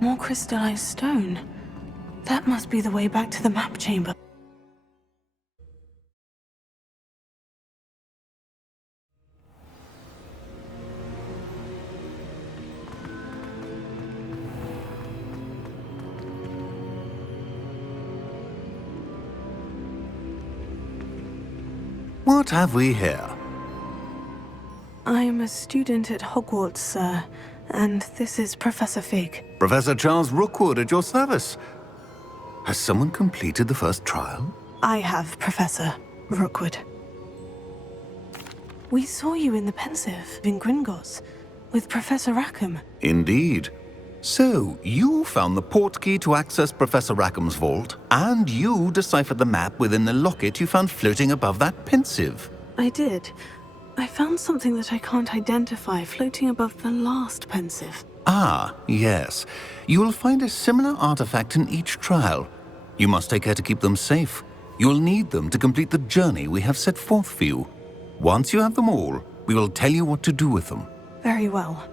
More crystallized stone. That must be the way back to the map chamber. What have we here? I'm a student at Hogwarts, sir, and this is Professor Fig. Professor Charles Rookwood at your service. Has someone completed the first trial? I have, Professor Rookwood. We saw you in the Pensive in Gringotts with Professor Rackham. Indeed. So, you found the portkey to access Professor Rackham's vault, and you deciphered the map within the locket you found floating above that Pensive. I did. I found something that I can't identify floating above the last Pensive. Ah, yes. You will find a similar artifact in each trial. You must take care to keep them safe. You will need them to complete the journey we have set forth for you. Once you have them all, we will tell you what to do with them. Very well.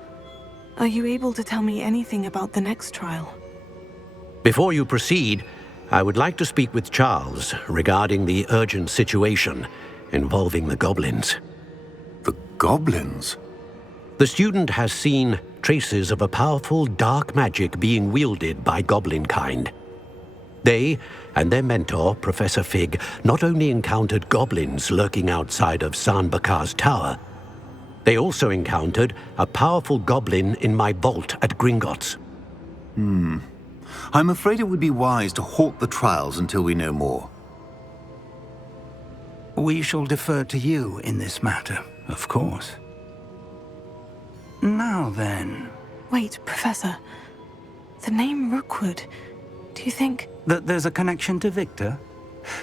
Are you able to tell me anything about the next trial? Before you proceed, I would like to speak with Charles regarding the urgent situation involving the goblins. The goblins? The student has seen traces of a powerful dark magic being wielded by goblin kind. They and their mentor, Professor Fig, not only encountered goblins lurking outside of San Bakar's tower, they also encountered a powerful goblin in my vault at Gringotts. I'm afraid it would be wise to halt the trials until we know more. We shall defer to you in this matter, of course. Now then... Wait, Professor. The name Rookwood. Do you think... That there's a connection to Victor?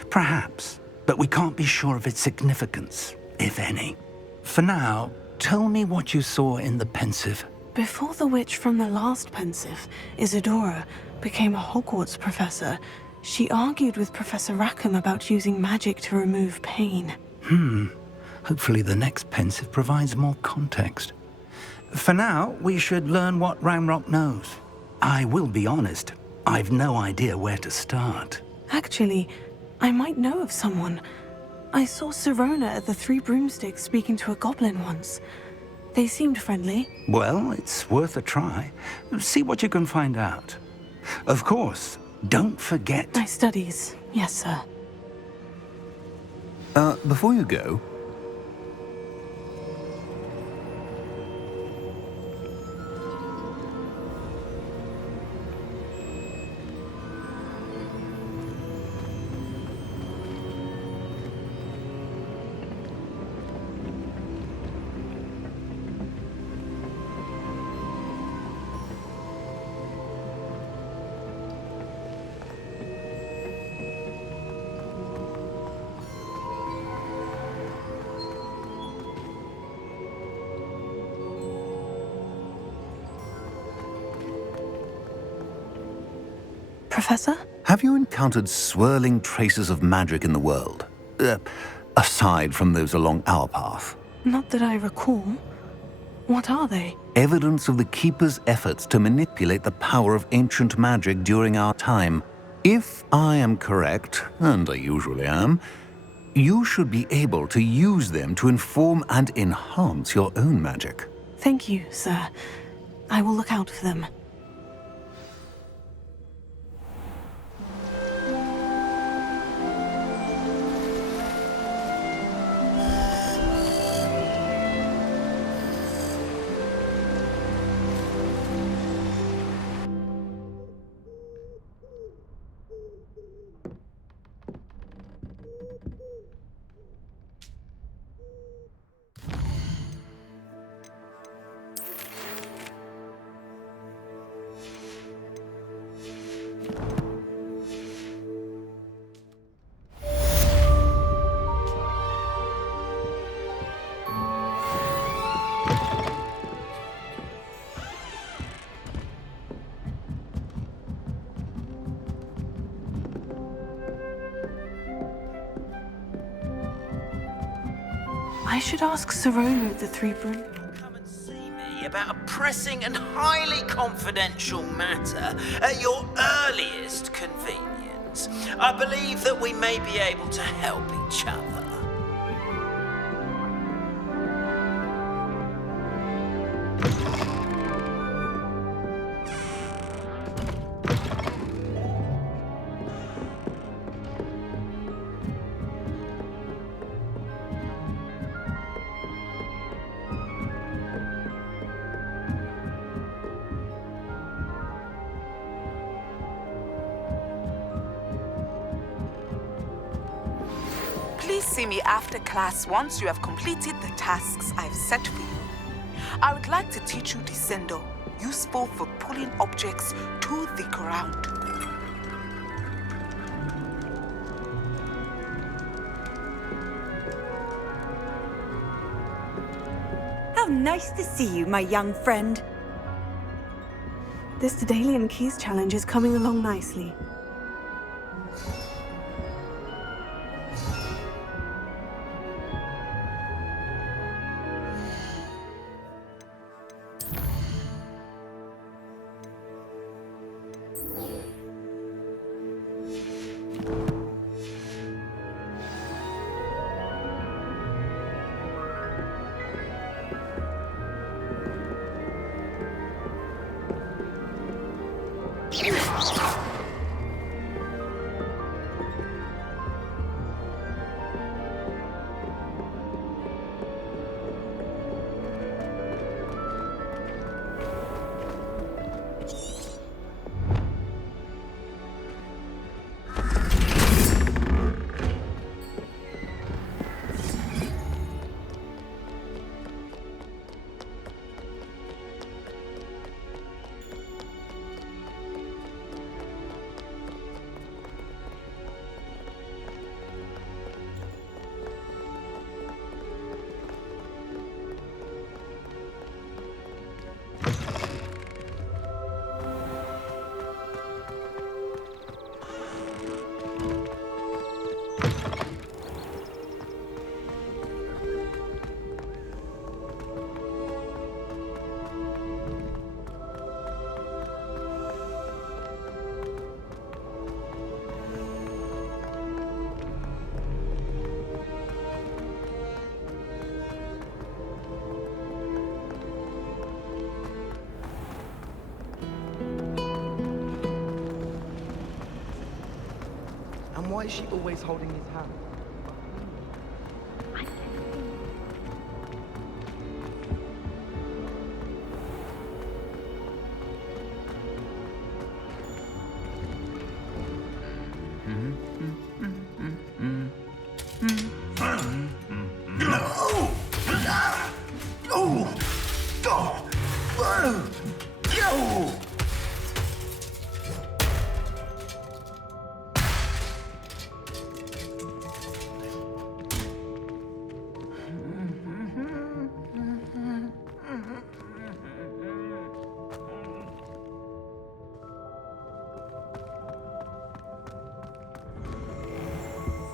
Perhaps, but we can't be sure of its significance, if any. For now, tell me what you saw in the Pensive. Before the witch from the last Pensive, Isadora, became a Hogwarts professor, she argued with Professor Rackham about using magic to remove pain. Hopefully the next Pensive provides more context. For now, we should learn what Ranrock knows. I will be honest, I've no idea where to start. Actually, I might know of someone. I saw Sirona at the Three Broomsticks speaking to a goblin once. They seemed friendly. Well, it's worth a try. See what you can find out. Of course, don't forget... My studies, yes, sir. Before you go... Professor? Have you encountered swirling traces of magic in the world? Aside from those along our path? Not that I recall. What are they? Evidence of the Keeper's efforts to manipulate the power of ancient magic during our time. If I am correct, and I usually am, you should be able to use them to inform and enhance your own magic. Thank you, sir. I will look out for them. I should ask Sirona at the Three Broom. Come and see me me about a pressing and highly confidential matter at your earliest convenience. I believe that we may be able to help each other. Please see me after class once you have completed the tasks I've set for you. I would like to teach you Descendo, useful for pulling objects to the ground. How nice to see you, my young friend. This Daedalian Keys challenge is coming along nicely. And why is she always holding his hand?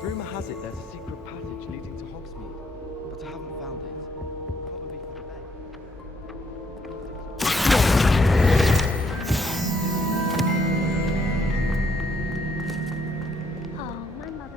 Rumour has it there's a secret passage leading to Hogsmeade, but I haven't found it. Probably for the best. Oh, my mother.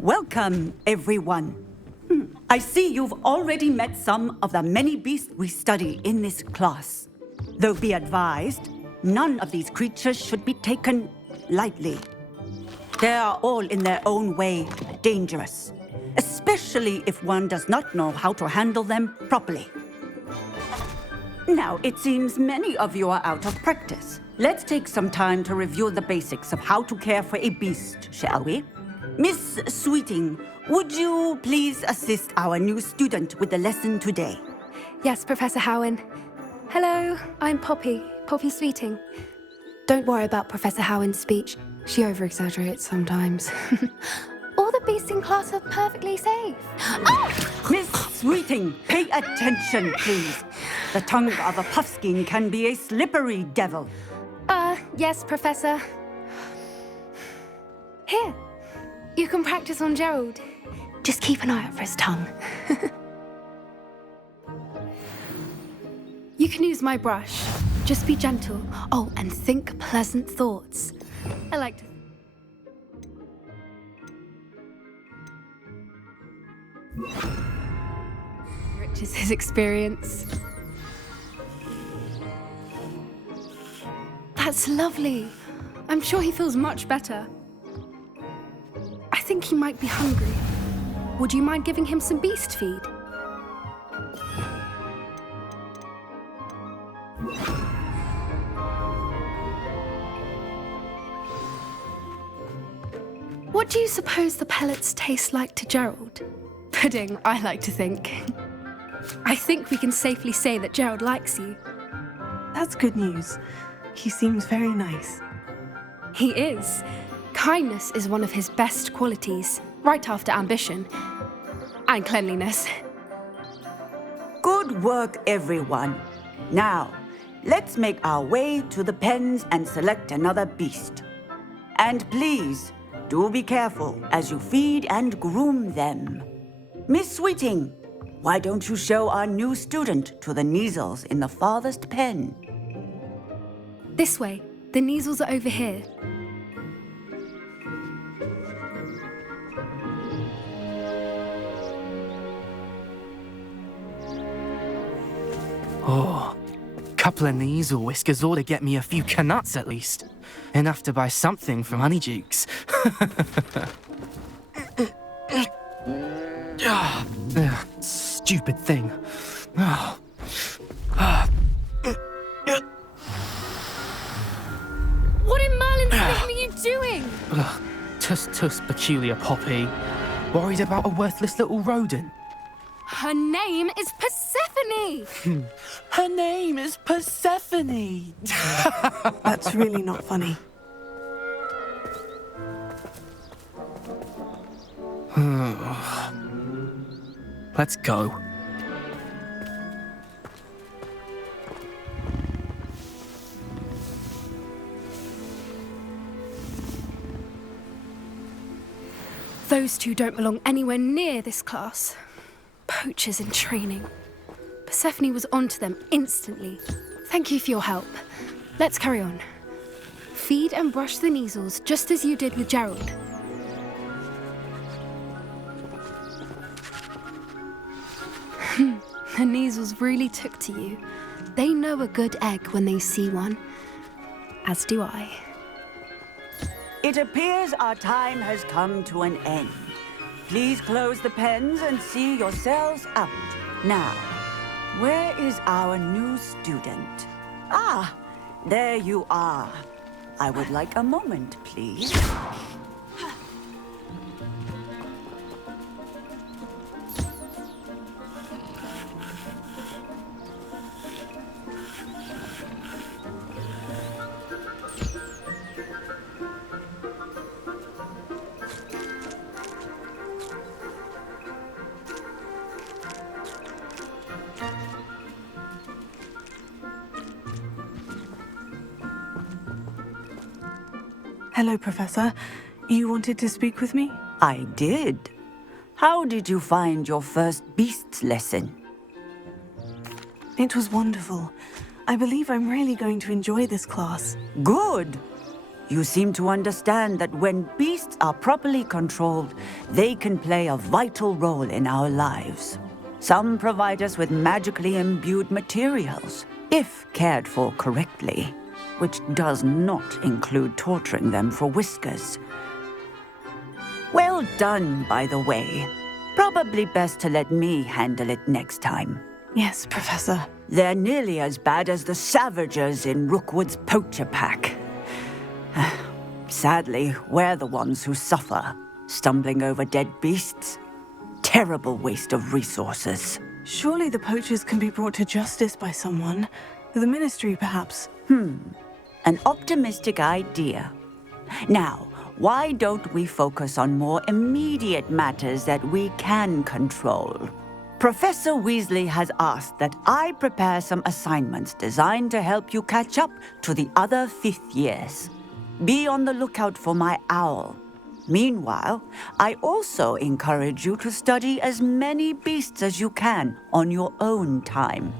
Welcome, everyone. I see you've already met some of the many beasts we study in this class. Though be advised, none of these creatures should be taken lightly. They are all in their own way dangerous, especially if one does not know how to handle them properly. Now, it seems many of you are out of practice. Let's take some time to review the basics of how to care for a beast, shall we? Miss Sweeting, would you please assist our new student with the lesson today? Yes, Professor Howen. Hello, I'm Poppy Sweeting. Don't worry about Professor Howen's speech. She over-exaggerates sometimes. All the beasts in class are perfectly safe. Miss Sweeting, pay attention, please. The tongue of a puffskein can be a slippery devil. Yes, Professor. Here, you can practice on Gerald. Just keep an eye out for his tongue. You can use my brush. Just be gentle. Oh, and think pleasant thoughts. I like to... Enriches his experience. That's lovely. I'm sure he feels much better. I think he might be hungry. Would you mind giving him some beast feed? What do you suppose the pellets taste like to Gerald? Pudding, I like to think. I think we can safely say that Gerald likes you. That's good news. He seems very nice. He is. Kindness is one of his best qualities, right after ambition. And cleanliness. Good work, everyone. Now, let's make our way to the pens and select another beast. And please, do be careful as you feed and groom them. Miss Sweeting, why don't you show our new student to the Kneazles in the farthest pen? This way. The Kneazles are over here. Oh, couple of Kneazle whiskers ought to get me a few canuts at least. Enough to buy something from Honeydukes. Stupid thing. What in Merlin's name are you doing? Tuss peculiar Poppy. Worried about a worthless little rodent. Her name is Persephone! Her name is Persephone! That's really not funny. Let's go. Those two don't belong anywhere near this class. Poachers in training. Persephone was onto them instantly. Thank you for your help. Let's carry on. Feed and brush the Kneazles just as you did with Gerald. The Kneazles really took to you. They know a good egg when they see one. As do I. It appears our time has come to an end. Please close the pens and see yourselves out. Now, where is our new student? Ah, there you are. I would like a moment, please. Hello, Professor. You wanted to speak with me? I did. How did you find your first beasts lesson? It was wonderful. I believe I'm really going to enjoy this class. Good. You seem to understand that when beasts are properly controlled, they can play a vital role in our lives. Some provide us with magically imbued materials, if cared for correctly, which does not include torturing them for whiskers. Well done, by the way. Probably best to let me handle it next time. Yes, Professor. They're nearly as bad as the Savagers in Rookwood's poacher pack. Sadly, we're the ones who suffer. stumbling over dead beasts. Terrible waste of resources. Surely the poachers can be brought to justice by someone. The ministry, perhaps. An optimistic idea. Now, why don't we focus on more immediate matters that we can control? Professor Weasley has asked that I prepare some assignments designed to help you catch up to the other 5th years. Be on the lookout for my owl. Meanwhile, I also encourage you to study as many beasts as you can on your own time.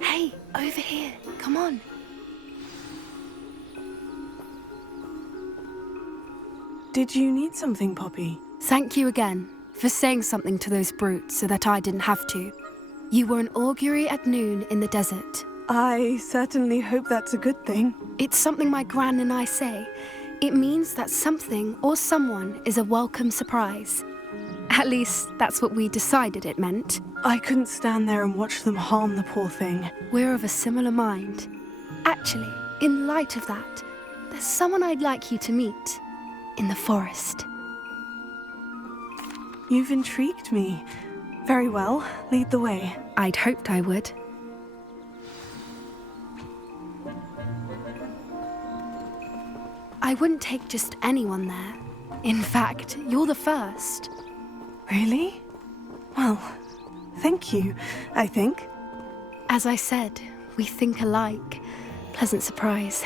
Hey, over here. Come on. Did you need something, Poppy? Thank you again for saying something to those brutes so that I didn't have to. You were an augury at noon in the desert. I certainly hope that's a good thing. It's something my gran and I say. It means that something or someone is a welcome surprise. At least, that's what we decided it meant. I couldn't stand there and watch them harm the poor thing. We're of a similar mind. Actually, in light of that, there's someone I'd like you to meet. In the forest. You've intrigued me. Very well, lead the way. I'd hoped I would. I wouldn't take just anyone there. In fact, you're the first. Really? Well, thank you, I think. As I said, we think alike. Pleasant surprise.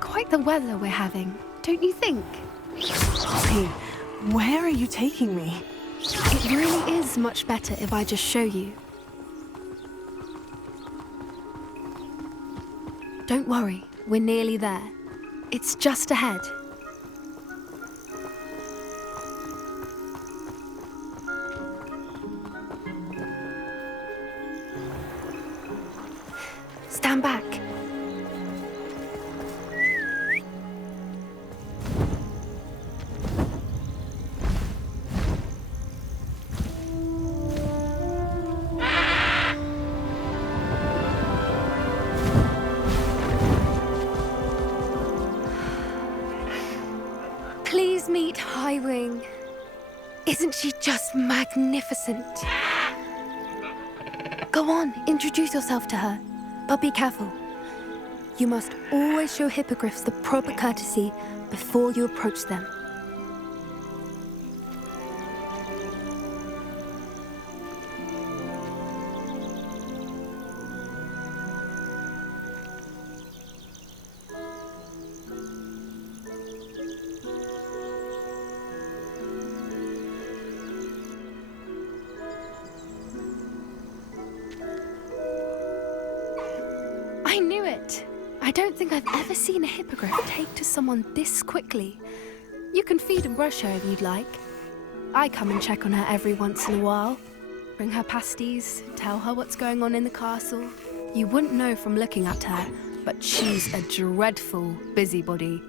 Quite the weather we're having, don't you think? Poppy, where are you taking me? It really is much better if I just show you. Don't worry, we're nearly there. It's just ahead. Stand back. Please meet Highwing. Isn't she just magnificent? Go on, introduce yourself to her. But be careful. You must always show hippogriffs the proper courtesy before you approach them. I knew it! I don't think I've ever seen a hippogriff take to someone this quickly. You can feed and brush her if you'd like. I come and check on her every once in a while. Bring her pasties, tell her what's going on in the castle. You wouldn't know from looking at her, but she's a dreadful busybody.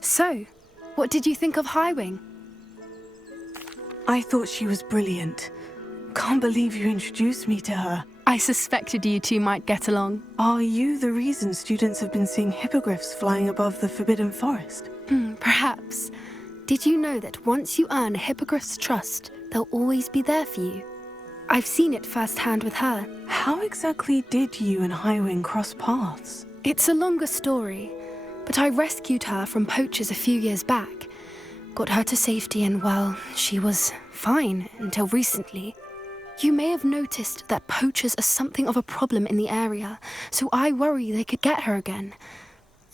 So, what did you think of Highwing? I thought she was brilliant. Can't believe you introduced me to her. I suspected you two might get along. Are you the reason students have been seeing hippogriffs flying above the Forbidden Forest? Perhaps. Did you know that once you earn a hippogriff's trust, they'll always be there for you? I've seen it firsthand with her. How exactly did you and Highwing cross paths? It's a longer story, but I rescued her from poachers a few years back. Got her to safety and, well, she was fine until recently. You may have noticed that poachers are something of a problem in the area, so I worry they could get her again.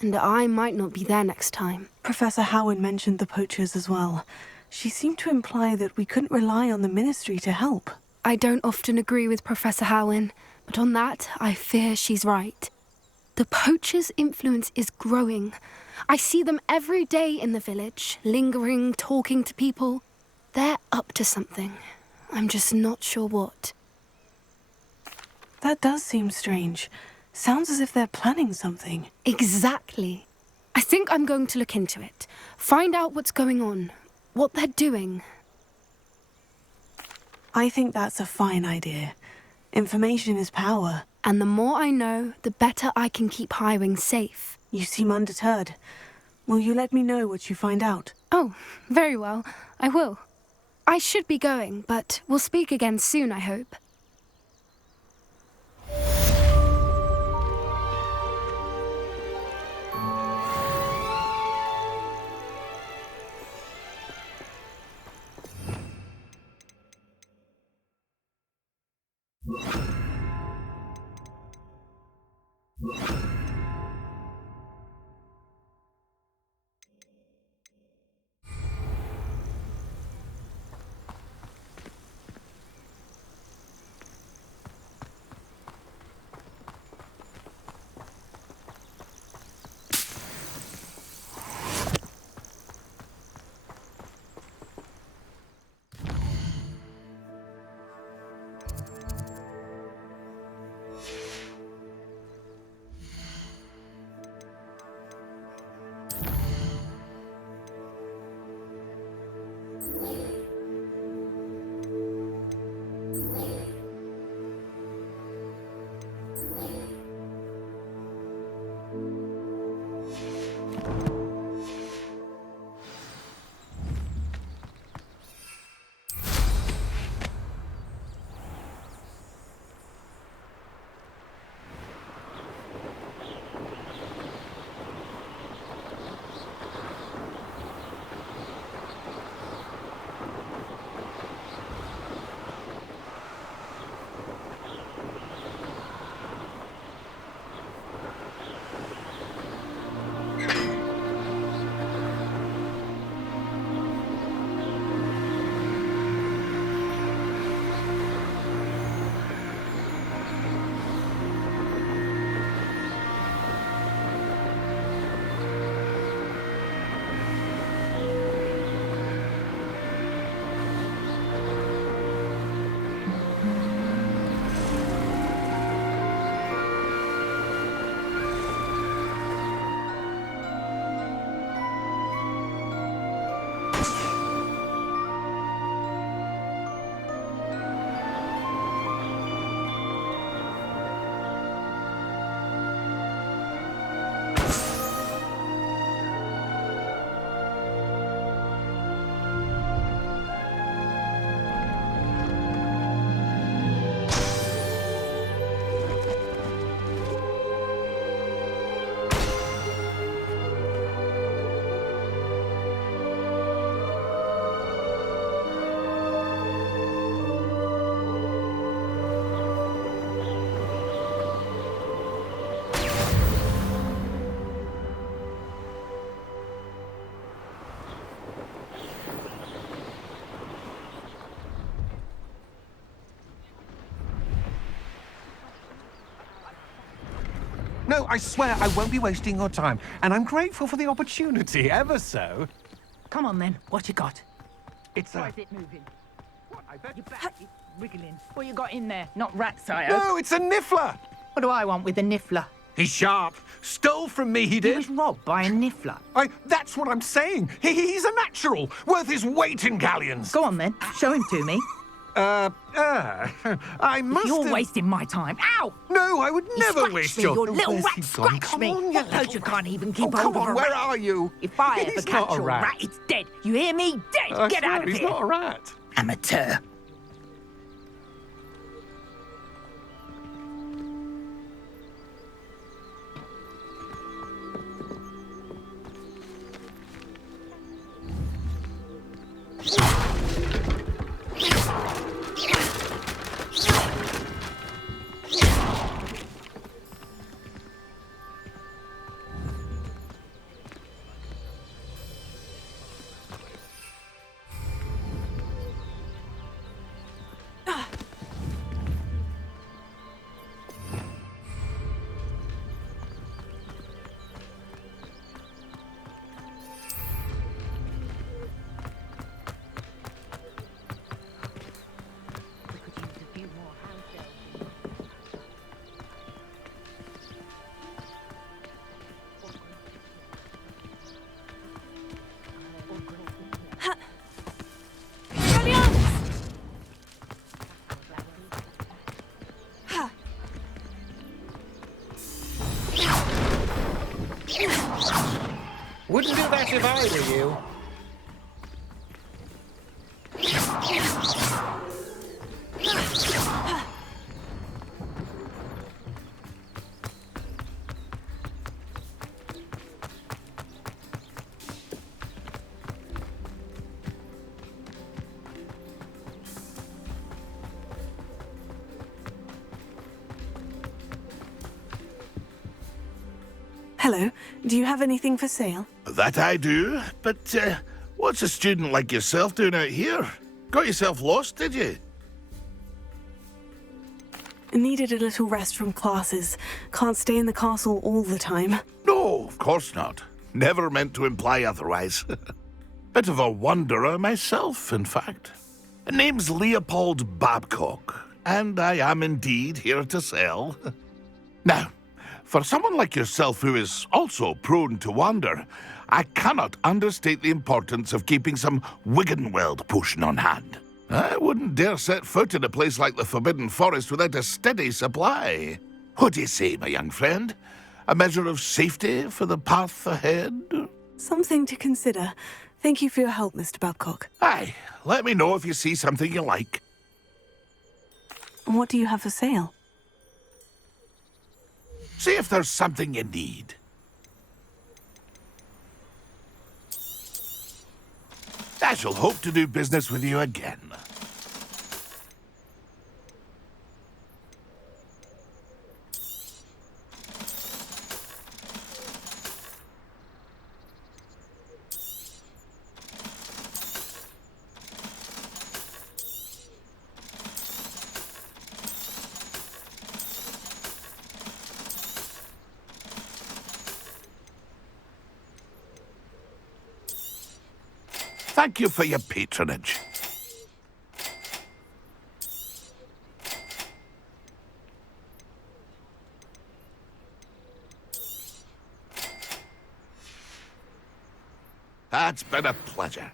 And I might not be there next time. Professor Howard mentioned the poachers as well. She seemed to imply that we couldn't rely on the ministry to help. I don't often agree with Professor Howin, but on that, I fear she's right. The poachers' influence is growing. I see them every day in the village, lingering, talking to people. They're up to something. I'm just not sure what. That does seem strange. Sounds as if they're planning something. Exactly. I think I'm going to look into it. Find out what's going on, what they're doing. I think that's a fine idea. Information is power. And the more I know, the better I can keep Highwing safe. You seem undeterred. Will you let me know what you find out? Oh, very well. I will. I should be going, but we'll speak again soon, I hope. No, I swear I won't be wasting your time. And I'm grateful for the opportunity, ever so. Come on then, what you got? It's Why a... is it moving? What, I bet... Your back is wriggling. What you got in there? Not rats, I hope. No, it's a niffler! What do I want with a niffler? He's sharp. Stole from me, he He did. was robbed by a niffler. That's what I'm saying. He's a natural, worth his weight in galleons. Go on then, show him to me. I must You're have... wasting my time. Ow! No, I would You never scratched waste me, your... your little Where's rat he gone? scratched Come me. on, you What poacher little can't even keep Oh, hold come of on, a where rat? are you? If I ever He's catch not a a rat. rat, it's dead. You hear me? Dead. I Get swear, out of he's here. not a rat. Amateur. Wouldn't do that if I were you. Hello, do you have anything for sale? That I do, but what's a student like yourself doing out here? Got yourself lost, did you? I needed a little rest from classes. Can't stay in the castle all the time. No, of course not. Never meant to imply otherwise. Bit of a wanderer myself, in fact. Name's Leopold Babcock, and I am indeed here to sell. Now, for someone like yourself who is also prone to wander, I cannot understate the importance of keeping some Wiggenweld potion on hand. I wouldn't dare set foot in a place like the Forbidden Forest without a steady supply. What do you say, my young friend? A measure of safety for the path ahead? Something to consider. Thank you for your help, Mr. Babcock. Aye, let me know if you see something you like. What do you have for sale? See if there's something you need. I shall hope to do business with you again. Thank you for your patronage. That's been a pleasure.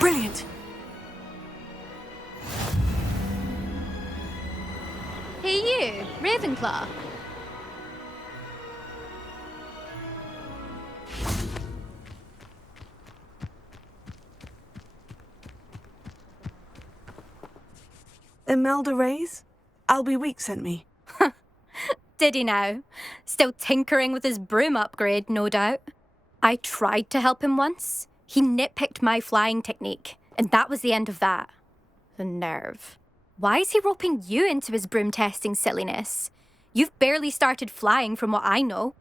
Brilliant! Hey you, Ravenclaw. Imelda Reyes? Albie Week sent me. Did he now? Still tinkering with his broom upgrade, no doubt. I tried to help him once. He nitpicked my flying technique, and that was the end of that. The nerve. Why is he roping you into his broom testing silliness? You've barely started flying from what I know.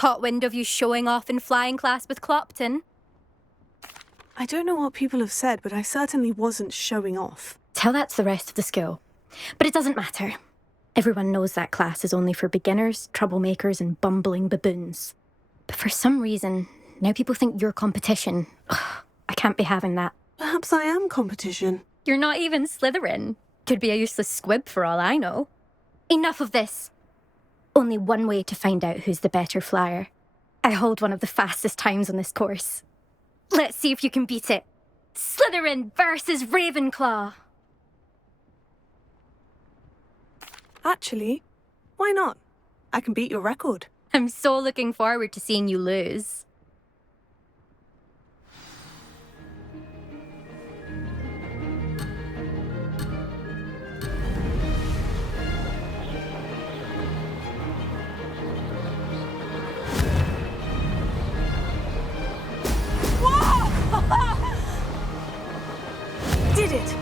caught wind of you showing off in flying class with Clopton. I don't know what people have said, but I certainly wasn't showing off. Tell that to the rest of the school. But it doesn't matter. Everyone knows that class is only for beginners, troublemakers, and bumbling baboons. But for some reason, now people think you're competition. Ugh, I can't be having that. Perhaps I am competition. You're not even Slytherin. Could be a useless squib for all I know. Enough of this. Only one way to find out who's the better flyer. I hold one of the fastest times on this course. Let's see if you can beat it. Slytherin versus Ravenclaw. Actually, why not? I can beat your record. I'm so looking forward to seeing you lose. Did it!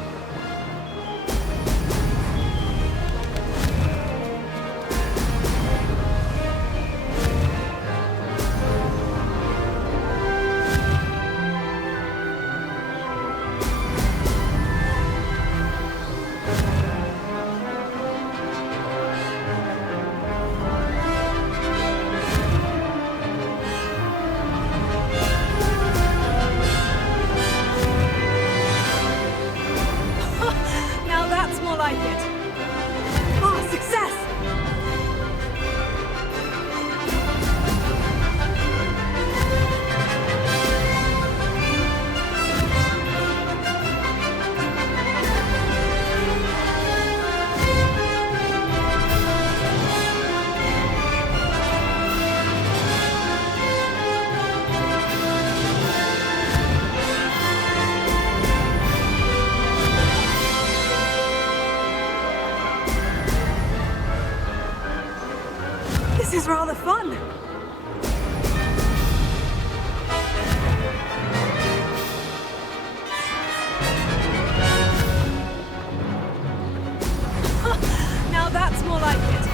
Now that's more like it. Oh, success! This is rather fun. Now that's more like it.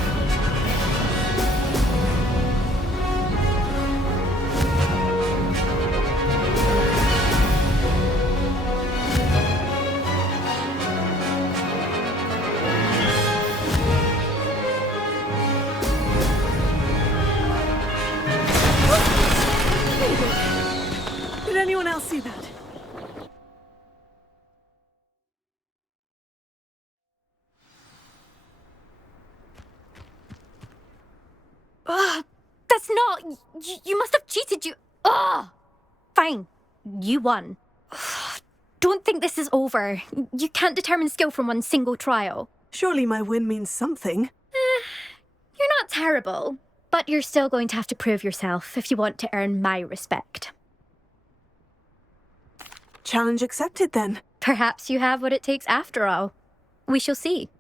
Did anyone else see that? That's not... You must have cheated, you... Ugh! Fine. You won. Don't think this is over. You can't determine skill from one single trial. Surely my win means something. You're not terrible, but you're still going to have to prove yourself if you want to earn my respect. Challenge accepted, then. Perhaps you have what it takes after all. We shall see.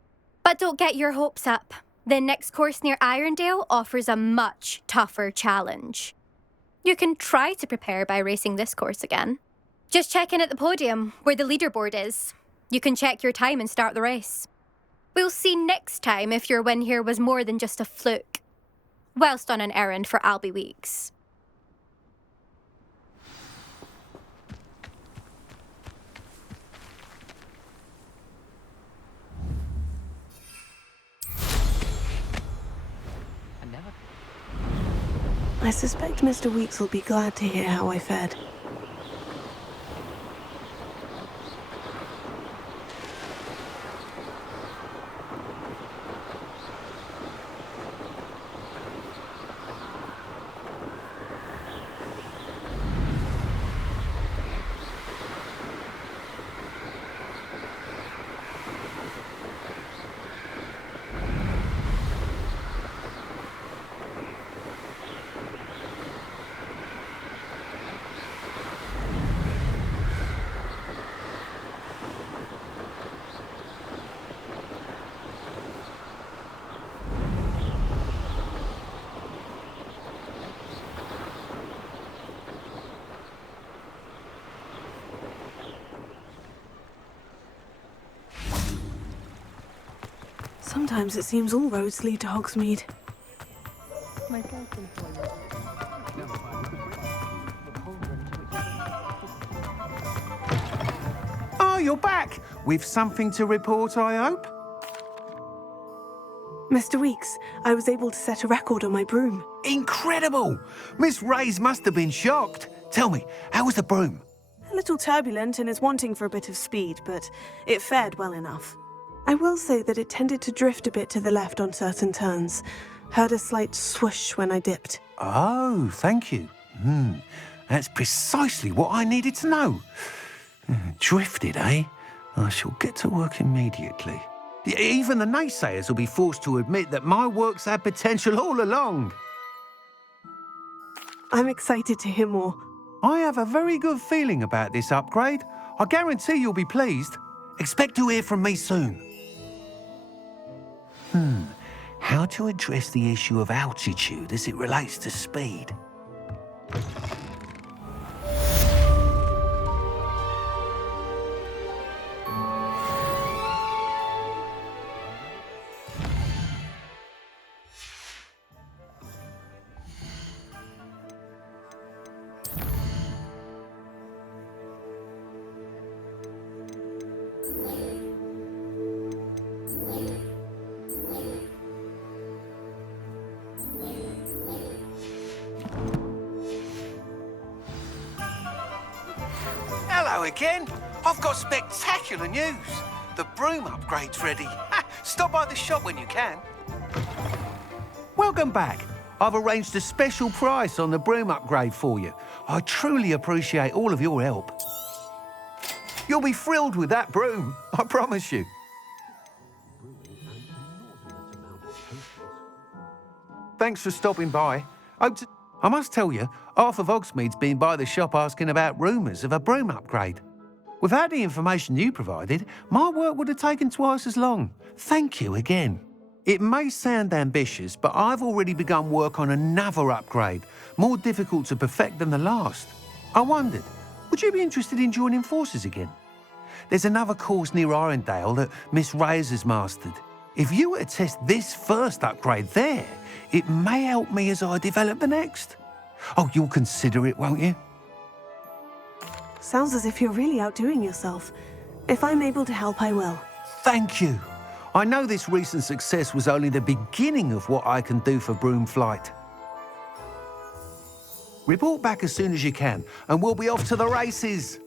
But don't get your hopes up. The next course near Irondale offers a much tougher challenge. You can try to prepare by racing this course again. Just check in at the podium, where the leaderboard is. You can check your time and start the race. We'll see next time if your win here was more than just a fluke. Whilst on an errand for Albie Weeks. I suspect Mr. Weeks will be glad to hear how I fared. Sometimes it seems all roads lead to Hogsmeade. My girlfriend for you. Oh, you're back! With something to report, I hope? Mr. Weeks, I was able to set a record on my broom. Incredible! Miss Reyes must have been shocked. Tell me, how was the broom? A little turbulent and is wanting for a bit of speed, but it fared well enough. I will say that it tended to drift a bit to the left on certain turns. Heard a slight swoosh when I dipped. Oh, thank you. That's precisely what I needed to know. Drifted, eh? I shall get to work immediately. Even the naysayers will be forced to admit that my work's had potential all along. I'm excited to hear more. I have a very good feeling about this upgrade. I guarantee you'll be pleased. Expect to hear from me soon. How to address the issue of altitude as it relates to speed? Hello again. I've got spectacular news. The broom upgrade's ready. Stop by the shop when you can. Welcome back. I've arranged a special price on the broom upgrade for you. I truly appreciate all of your help. You'll be thrilled with that broom, I promise you. Thanks for stopping by. I must tell you, half of Hogsmeade's been by the shop asking about rumours of a broom upgrade. Without the information you provided, my work would have taken twice as long. Thank you again. It may sound ambitious, but I've already begun work on another upgrade, more difficult to perfect than the last. I wondered, would you be interested in joining forces again? There's another course near Arendale that Miss Reyes has mastered. If you were to test this first upgrade there, it may help me as I develop the next. Oh, you'll consider it, won't you? Sounds as if you're really outdoing yourself. If I'm able to help, I will. Thank you. I know this recent success was only the beginning of what I can do for broom flight. Report back as soon as you can, and we'll be off to the races.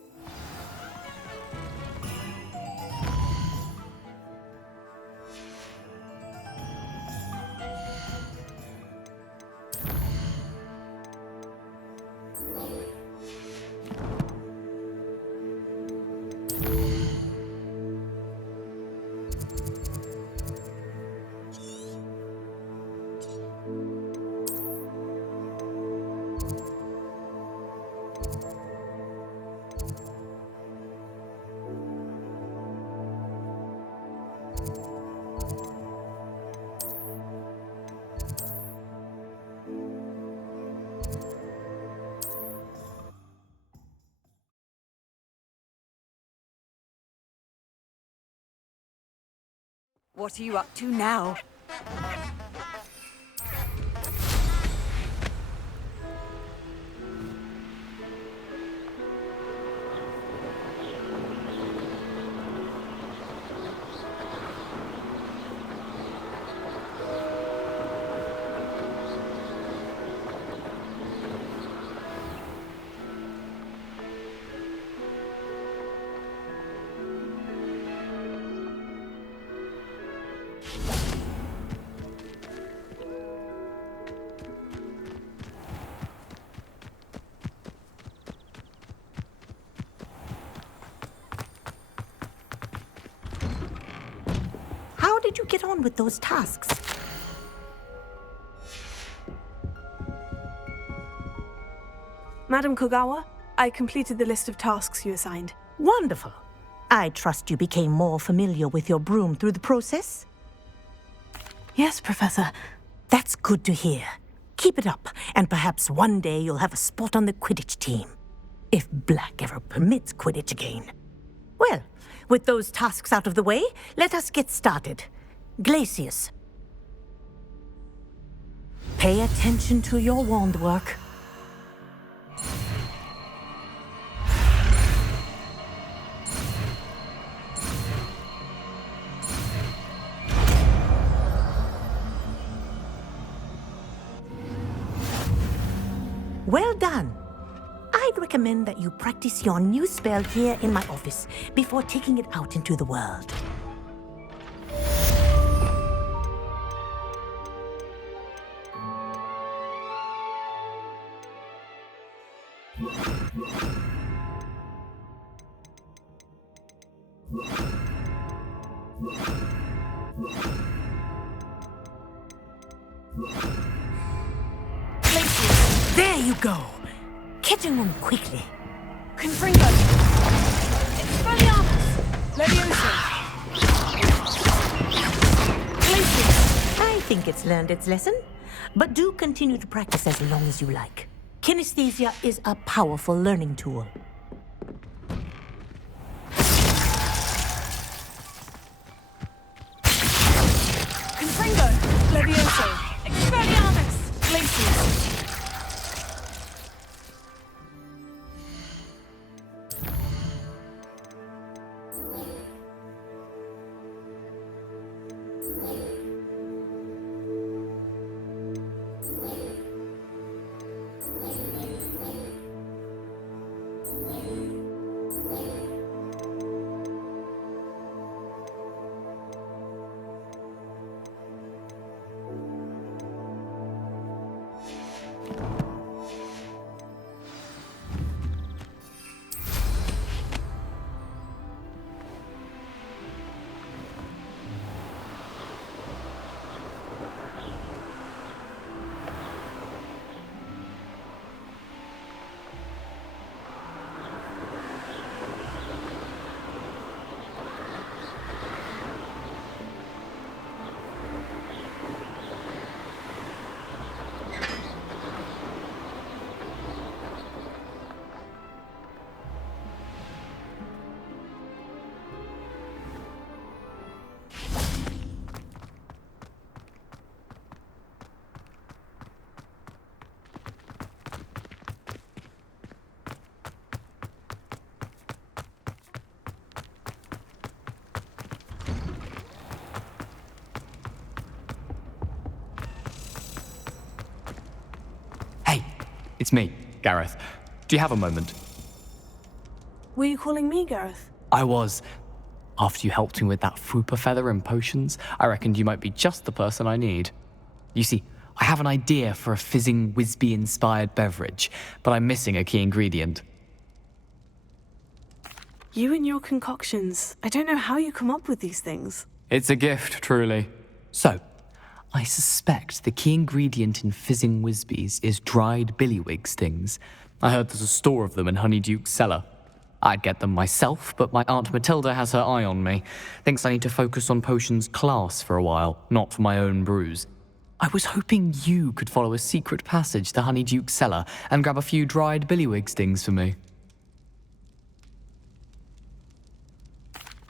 What are you up to now? How did you get on with those tasks? Madam Kogawa, I completed the list of tasks you assigned. Wonderful. I trust you became more familiar with your broom through the process? Yes, Professor. That's good to hear. Keep it up, and perhaps one day you'll have a spot on the Quidditch team. If Black ever permits Quidditch again. Well, with those tasks out of the way, let us get started. Glacius. Pay attention to your wand work. Well done. I'd recommend that you practice your new spell here in my office before taking it out into the world. There you go. Catching them quickly. Confringo! Expelliarmus! Leviosa! Places. I think it's learned its lesson, but do continue to practice as long as you like. Kinesthesia is a powerful learning tool. Confringo! Leviosa! Expelliarmus! Places! It's me, Gareth. Do you have a moment? Were you calling me, Gareth? I was. After you helped me with that Fupa feather and potions, I reckoned you might be just the person I need. You see, I have an idea for a fizzing Wisby-inspired beverage, but I'm missing a key ingredient. You and your concoctions. I don't know how you come up with these things. It's a gift, truly. So, I suspect the key ingredient in fizzing Wisbies is dried billywig stings. I heard there's a store of them in Honeyduke's cellar. I'd get them myself, but my Aunt Matilda has her eye on me. Thinks I need to focus on potions class for a while, not for my own brews. I was hoping you could follow a secret passage to Honeyduke's cellar and grab a few dried billywig stings for me.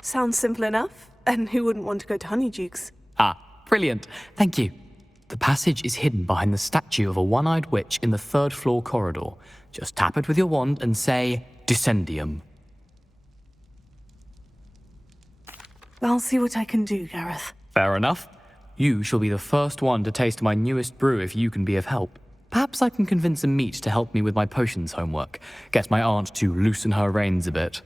Sounds simple enough. And who wouldn't want to go to Honeyduke's? Ah, brilliant. Thank you. The passage is hidden behind the statue of a one-eyed witch in the third-floor corridor. Just tap it with your wand and say, Descendium. I'll see what I can do, Gareth. Fair enough. You shall be the first one to taste my newest brew if you can be of help. Perhaps I can convince a meat to help me with my potions homework. Get my aunt to loosen her reins a bit.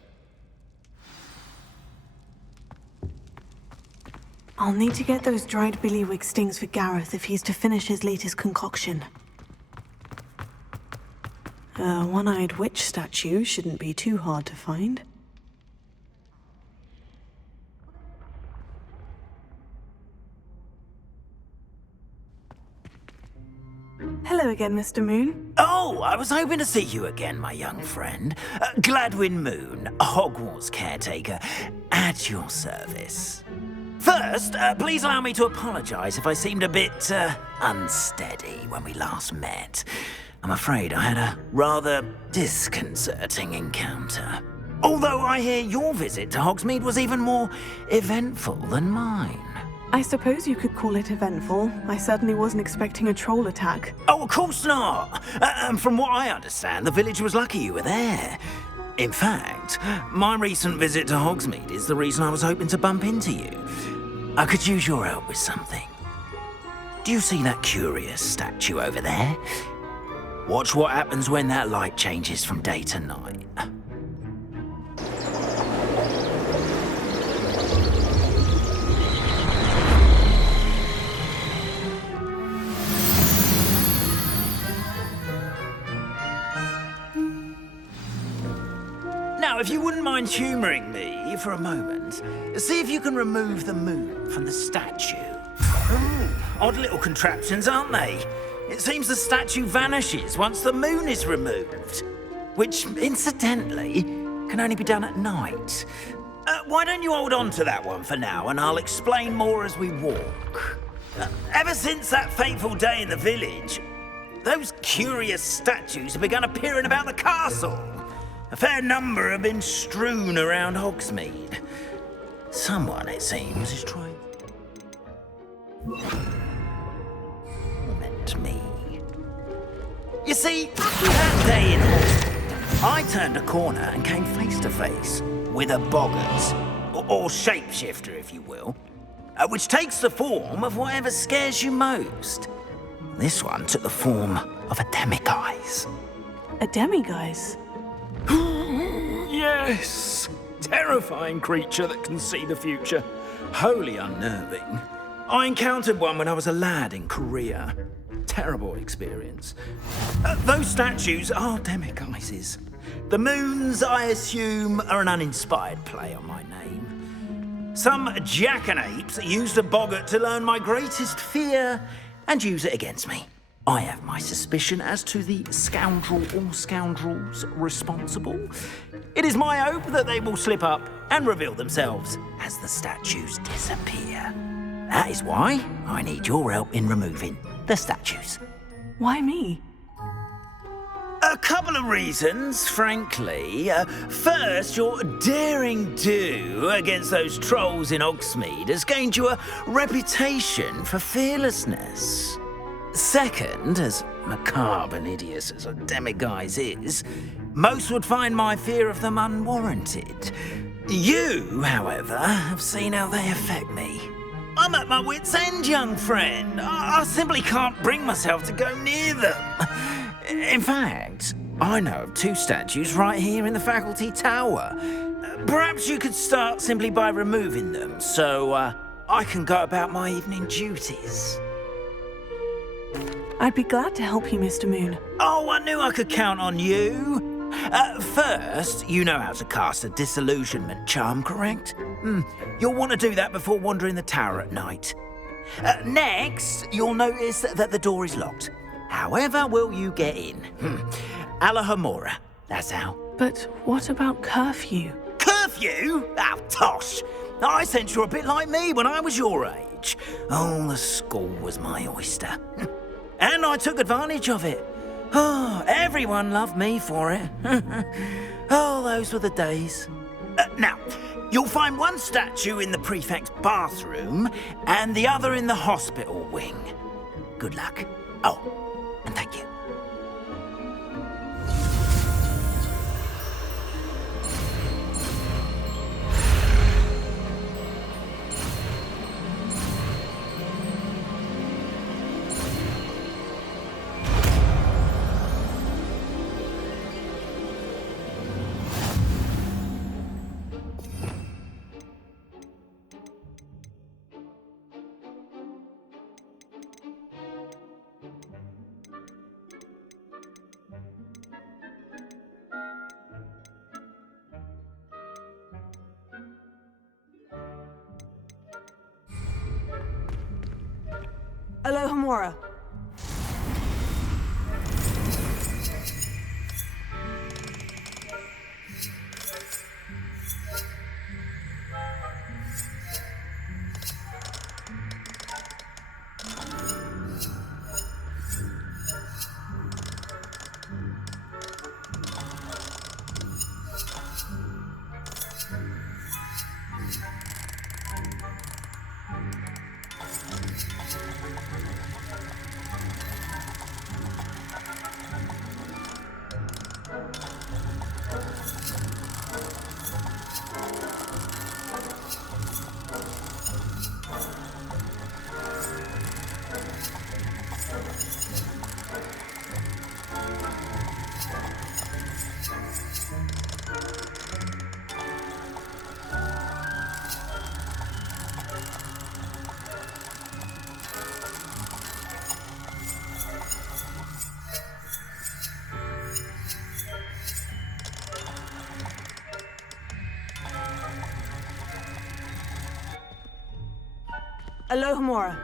I'll need to get those dried billywig stings for Gareth if he's to finish his latest concoction. A one-eyed witch statue shouldn't be too hard to find. Hello again, Mr. Moon. Oh, I was hoping to see you again, my young friend. Gladwin Moon, Hogwarts caretaker, at your service. First, please allow me to apologize if I seemed a bit, unsteady when we last met. I'm afraid I had a rather disconcerting encounter. Although I hear your visit to Hogsmeade was even more eventful than mine. I suppose you could call it eventful. I certainly wasn't expecting a troll attack. Oh, of course not! From what I understand, the village was lucky you were there. In fact, my recent visit to Hogsmeade is the reason I was hoping to bump into you. I could use your help with something. Do you see that curious statue over there? Watch what happens when that light changes from day to night. Now, if you wouldn't mind humouring me for a moment, see if you can remove the moon from the statue. Odd little contraptions, aren't they? It seems the statue vanishes once the moon is removed, which, incidentally, can only be done at night. Why don't you hold on to that one for now, and I'll explain more as we walk. Ever since that fateful day in the village, those curious statues have begun appearing about the castle. A fair number have been strewn around Hogsmeade. Someone, it seems, is trying to torment me. You see, that day in Hogsmeade, I turned a corner and came face to face with a boggart, or shapeshifter, if you will, which takes the form of whatever scares you most. This one took the form of a demiguise. A demiguise? Yes! Terrifying creature that can see the future. Wholly unnerving. I encountered one when I was a lad in Korea. Terrible experience. Those statues are demiguises. The moons, I assume, are an uninspired play on my name. Some jackanapes used a boggart to learn my greatest fear and use it against me. I have my suspicion as to the scoundrel or scoundrels responsible. It is my hope that they will slip up and reveal themselves as the statues disappear. That is why I need your help in removing the statues. Why me? A couple of reasons, frankly. First, your daring do against those trolls in Hogsmeade has gained you a reputation for fearlessness. Second, as macabre and hideous as a demiguise is, most would find my fear of them unwarranted. You, however, have seen how they affect me. I'm at my wit's end, young friend. I simply can't bring myself to go near them. In fact, I know of 2 statues right here in the faculty tower. Perhaps you could start simply by removing them, so I can go about my evening duties. I'd be glad to help you, Mr. Moon. Oh, I knew I could count on you. First, you know how to cast a disillusionment charm, correct? You'll want to do that before wandering the tower at night. Next, you'll notice that the door is locked. However will you get in? Alahomora, that's how. But what about curfew? Curfew? Oh, tosh. I sense you're a bit like me when I was your age. Oh, the school was my oyster. And I took advantage of it. Oh, everyone loved me for it. Oh, those were the days. Now, you'll find one statue in the prefect's bathroom and the other in the hospital wing. Good luck. Oh, and thank you. Alohomora. Alohomora.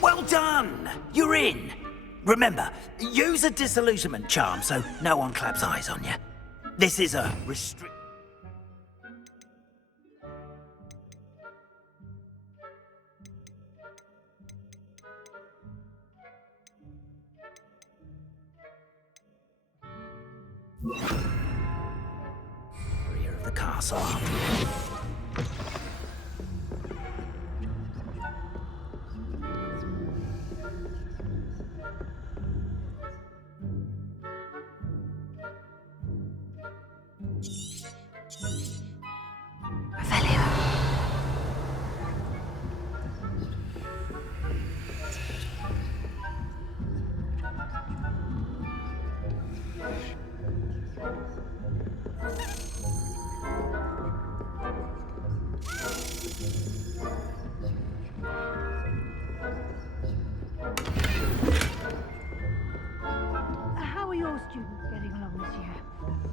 Well done! You're in! Remember, use a disillusionment charm so no one claps eyes on you. This is a restrict... Rear of the castle. How are your students getting along this year?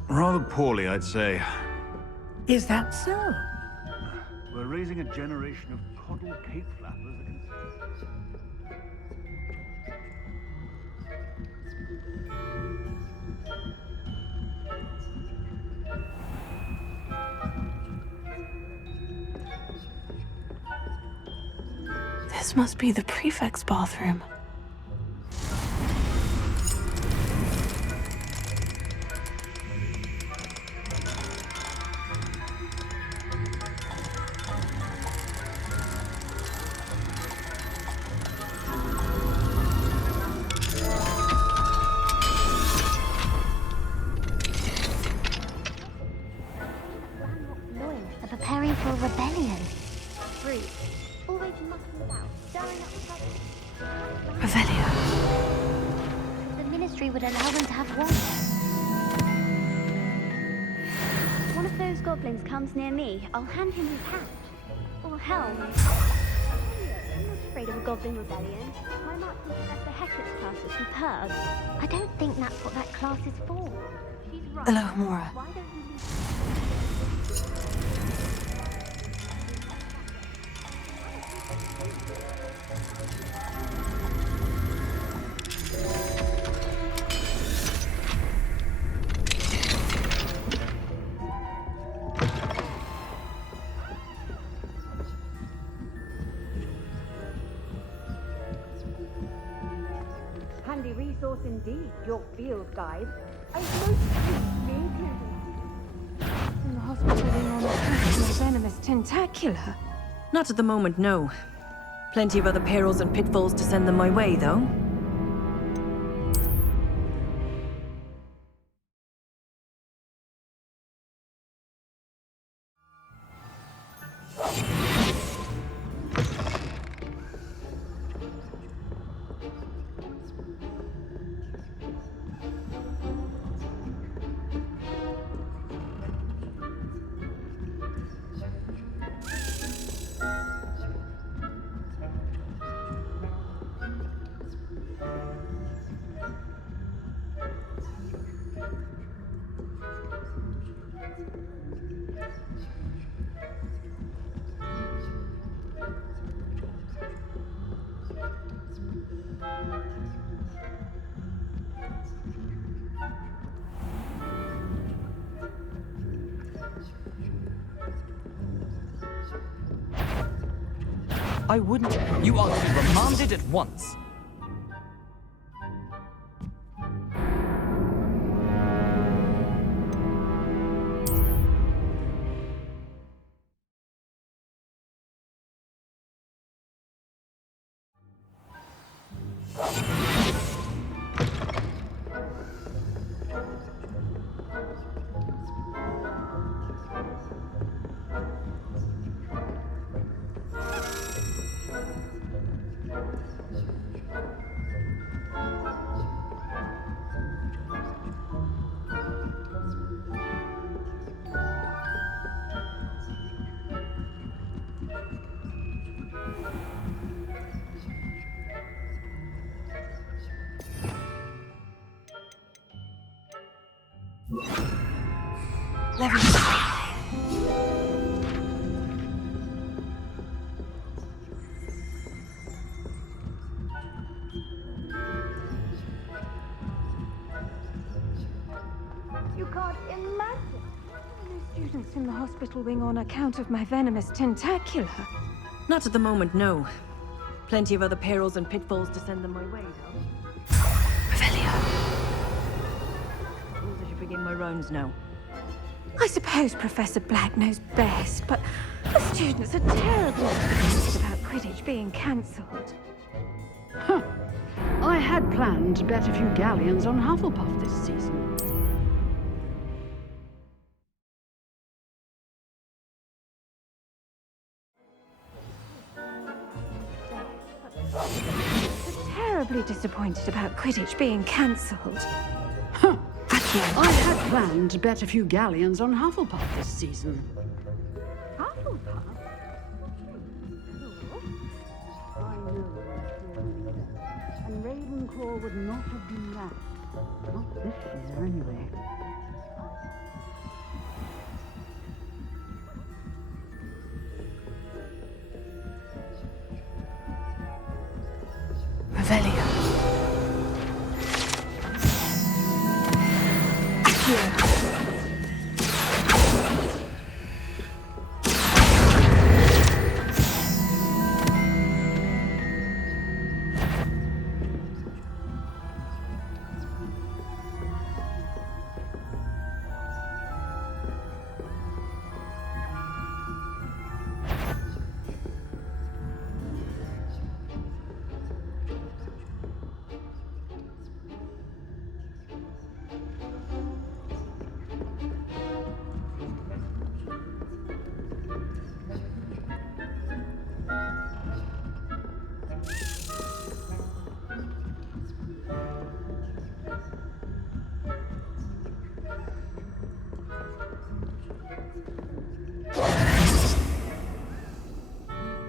Rather poorly, I'd say. Is that so? We're raising a generation of coddle cape flappers against... This must be the prefect's bathroom. Are preparing for a rebellion. Rude. Always mucking about, stirring up trouble. Revelio. The ministry would allow them to have war. One of those goblins comes near me, I'll hand him his hat. Or hell. I'm not afraid of a goblin rebellion. My mark Professor Hecat's class is superb. I don't think that's what that class is for. She's right. Alohomora. Why don't you Handy resource indeed, your field guide. I've noticed me in the hospital being on a venomous tentacula. Not at the moment, no. Plenty of other perils and pitfalls to send them my way, though. I wouldn't. You are to be remanded at once. You can't imagine. No students in the hospital wing on account of my venomous tentacular. Not at the moment, no. Plenty of other perils and pitfalls to send them my way, though. Revelio. Suppose I should begin my rounds now. I suppose Professor Black knows best, but the students are terribly confused about Quidditch being cancelled. Huh. I had planned to bet a few galleons on Hufflepuff this season. Terribly disappointed about Quidditch being cancelled. Huh. I had planned to bet a few galleons on Hufflepuff this season. Hufflepuff? I know, and Ravenclaw would not have been that. Not this year, anyway.